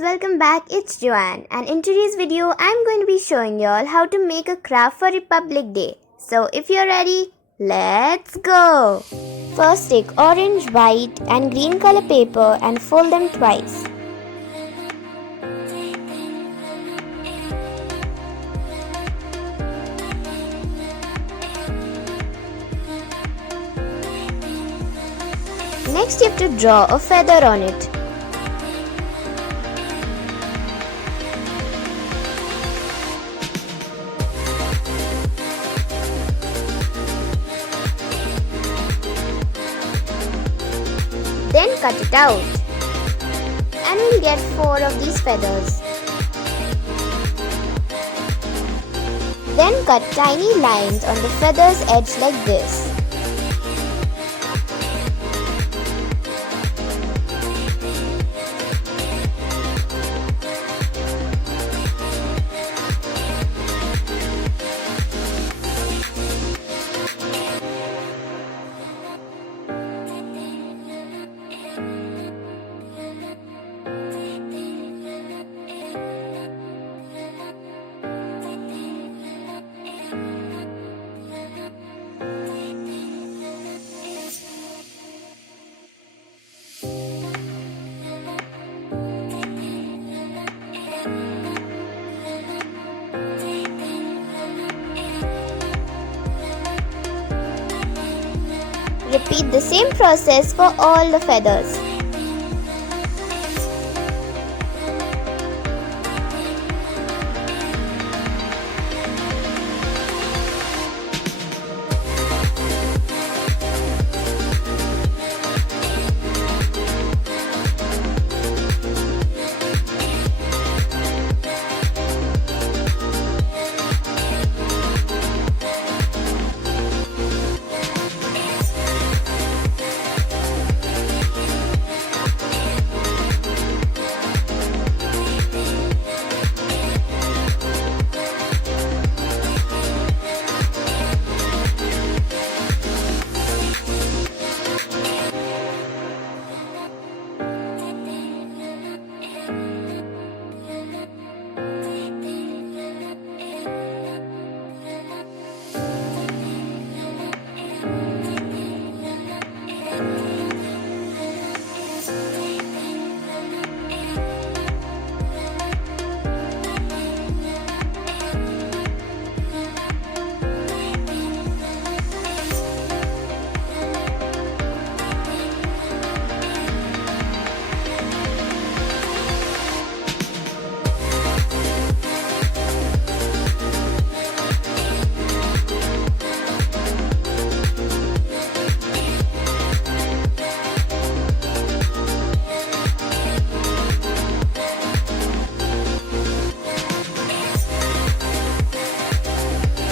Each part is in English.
welcome back. It's Joanne, and in today's video I'm going to be showing y'all how to make a craft for Republic Day. So if you're ready, let's go! First take orange, white and green color paper and fold them twice. Next you have to draw a feather on it. Then cut it out. And we'll get 4 of these feathers. Then cut tiny lines on the feather's edge like this. Repeat the same process for all the feathers.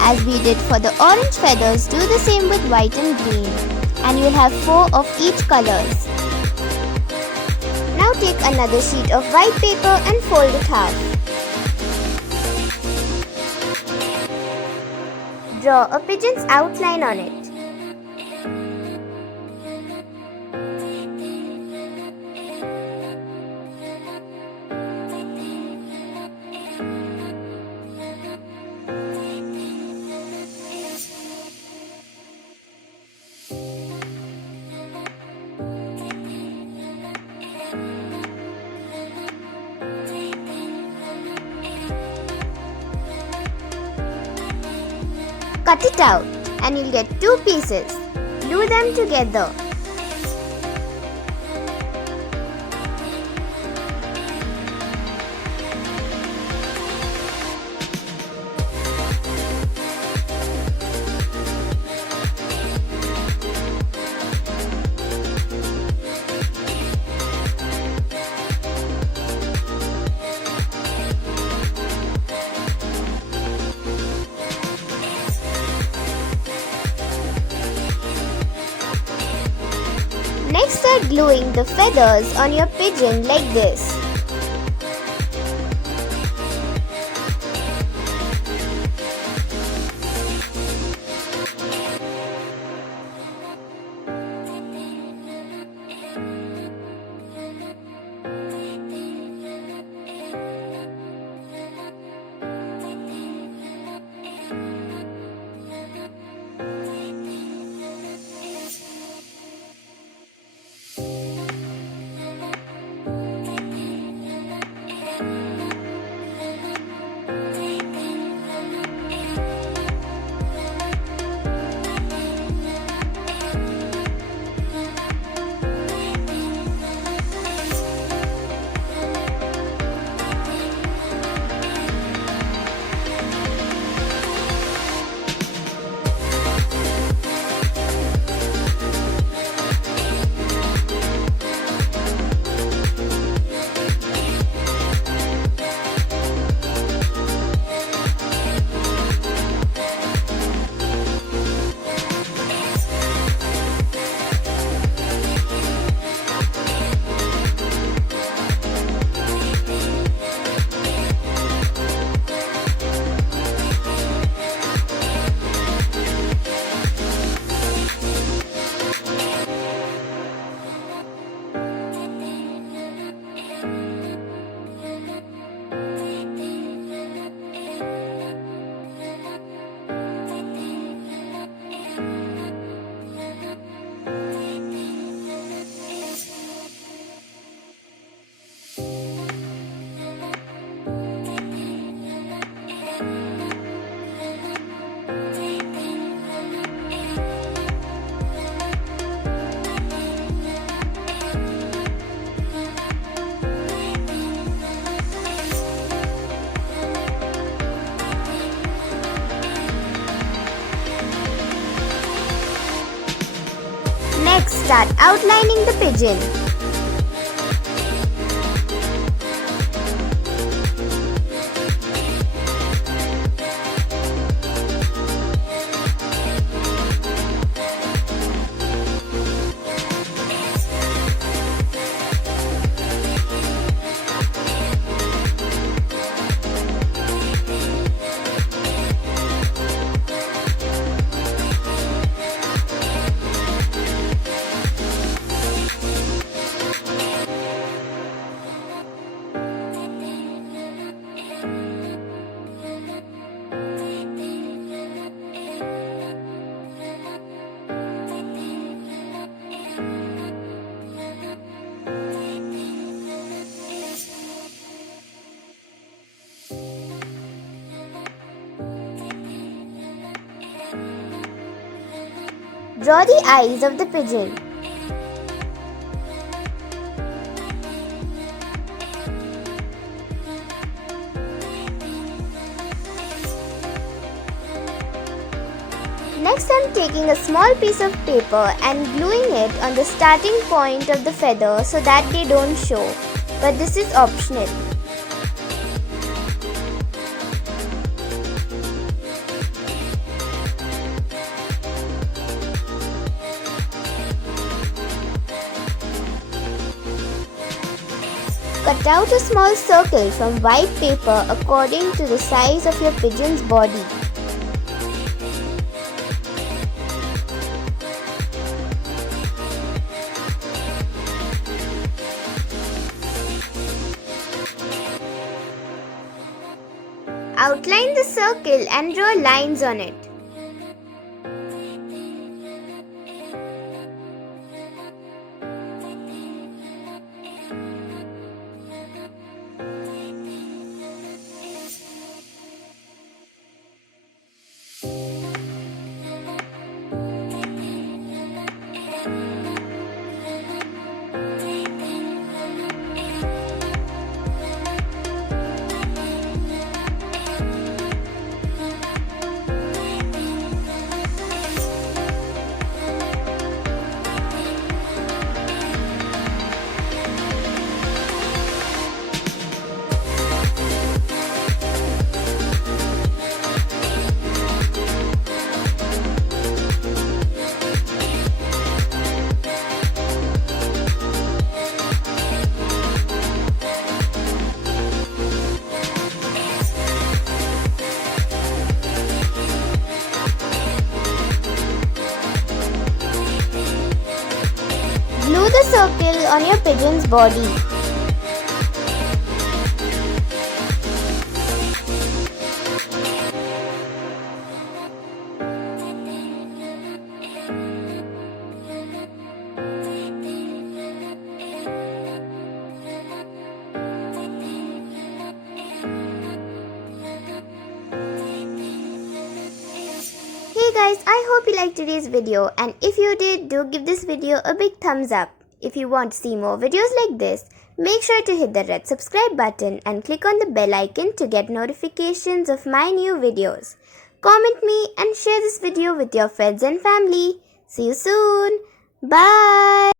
As we did for the orange feathers, do the same with white and green, and you'll have 4 of each colors. Now take another sheet of white paper and fold it half. Draw a pigeon's outline on it. Cut it out and you'll get 2 pieces. Glue them together. Next start gluing the feathers on your pigeon like this. start outlining the pigeon. Draw the eyes of the pigeon. Next, I'm taking a small piece of paper and gluing it on the starting point of the feather so that they don't show. But this is optional. Cut out a small circle from white paper according to the size of your pigeon's body. Outline the circle and draw lines on it. Glue the circle on your pigeon's body. Hey guys, I hope you liked today's video, and if you did, do give this video a big thumbs up. If you want to see more videos like this, make sure to hit the red subscribe button and click on the bell icon to get notifications of my new videos. Comment me and share this video with your friends and family. See you soon. Bye.